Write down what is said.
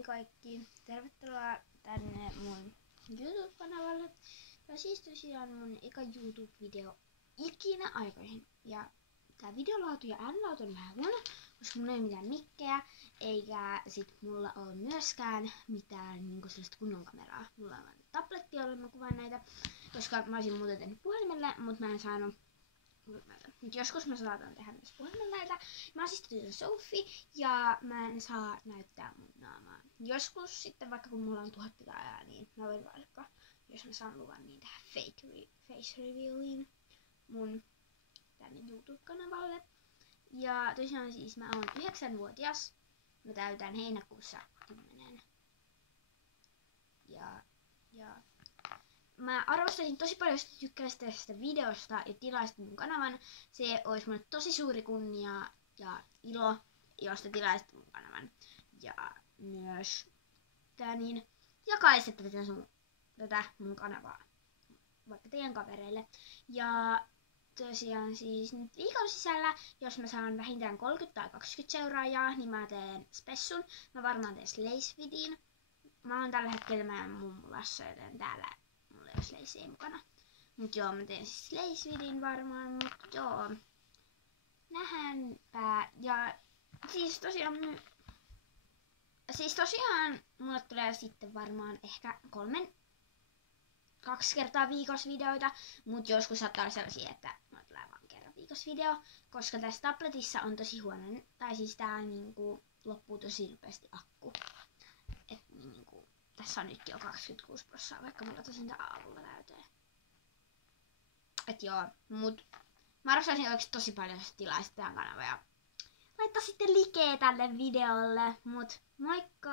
Moi kaikki! Tervetuloa tänne mun YouTube-kanavalle. Tämä siis tosiaan mun eka YouTube-video ikinä aikoihin. Ja tää videolaatu ja äänenlaatu on vähän huono, koska mulla ei ole mitään mikkejä, eikä sit mulla ole myöskään mitään niinku sellaista kunnon kameraa. Mulla on vain tabletti, jolla mä kuvaan näitä, koska mä olisin muuten tehnyt puhelimelle, mutta mä en saanut. Nyt joskus mä saatan tehdä myös puhelimella näitä. Mä oon siis tytön Sophie ja mä en saa näyttää mun naamaa. Joskus sitten vaikka kun mulla on 1000 tilaajaa, niin mä voin vaikka, jos mä saan luvan, niin tehdä face revealin mun tänne YouTube-kanavalle. Ja tosiaan siis mä oon 9-vuotias. Mä täytän heinäkuussa 10. Ja mä arvostaisin tosi paljon, jos tykkäisitte tästä videosta ja tilaisitte mun kanavan. Se olisi mulle tosi suuri kunnia ja ilo, jos te tilaisitte mun kanavan. Ja myös jakaisitte tätä mun kanavaa vaikka teidän kavereille. Ja tosiaan siis nyt viikon sisällä, jos mä saan vähintään 30 tai 20 seuraajaa, niin mä teen spessun. Mä varmaan teen Slays-vidin. Mä oon tällä hetkellä meidän mummulassa, joten täällä mulla ei ole Slaysia mukana. Mut joo, mä teen siis Slays-vidin varmaan, mut joo. Nähdäänpä. Ja siis tosiaan mulle tulee sitten varmaan ehkä 2 kertaa viikossa videoita, mut joskus saattaa olla sellaisia, että mulle tulee vaan kerran viikossa video, koska tässä tabletissa on tosi huono, tai siis tää niinku loppuu tosi nopeasti akku. Et niinku, tässä on nytkin jo 26%, vaikka mulla tosin tää aamulla täyteen. Et joo, mut mä arvostaisin oikeesti tosi paljon, jos tilaisit tämän kanavan ja laittaisitte likeä tälle videolle, mut moikka!